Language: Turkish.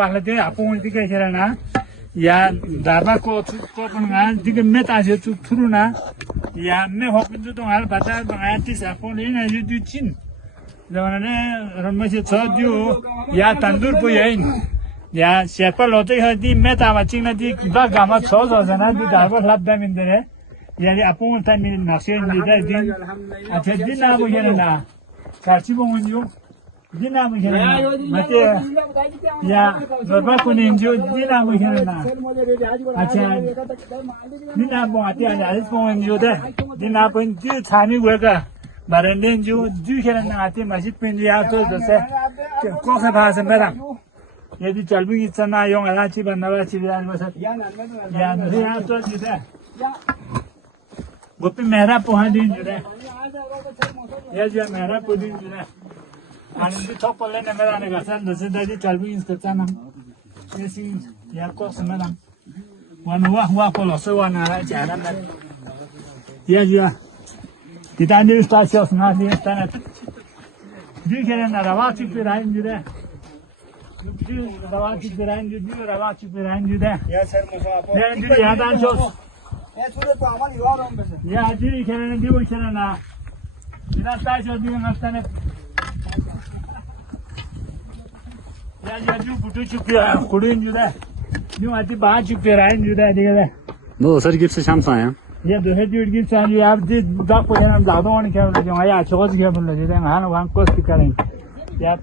Pahladı apun diye kerana ya darba ko pun diye meta je turuna ya me hopindu to hal bata bangati sapun ina judu chin zamane ramase chadiu ya tandur po yain ya shepa lote hadi meta machin na di ba gama chozo jana di darba labda mindere yani apun ta min nasyen dida din acha din na bo kerana karchi bo munju Dina mo kerana mate ya darba ko ninjo dina mo kerana acha dina mo ate alis mo ninjo de dina po ninjo thani wega barande ninjo du kerana ate masjid pindi ya to dase ko kha bhasa mera yedi chalbi ichha na yong alachi bannawa chidan basat ya nare ya to dida gopi mehra poha din jure ya ja mehra po din jure Anindi top oleh nemera negasan dosa dari calbi inskripsian esi ya kok semenang wah poloso wana jalan ya ya kita ni stasiun nasi istana di keren rawati pirain juda di rawati pirain juda rawati pirain juda ya sir musa ya di ya dan jos sudah tu amal iwaram bese ya di keren di keren na kita stasiun di ngastane Ya ju butu çukuyor, kuruyun juda. Ju ati bahan çukuyor, ayın juda diye. No, sir gipsi şam saya. Ya dohe diyor gibi sen ya abdi dak koyanam dağda onu kârlı. Ya çoğuz kârlı. Ya han kos kârlı. Ya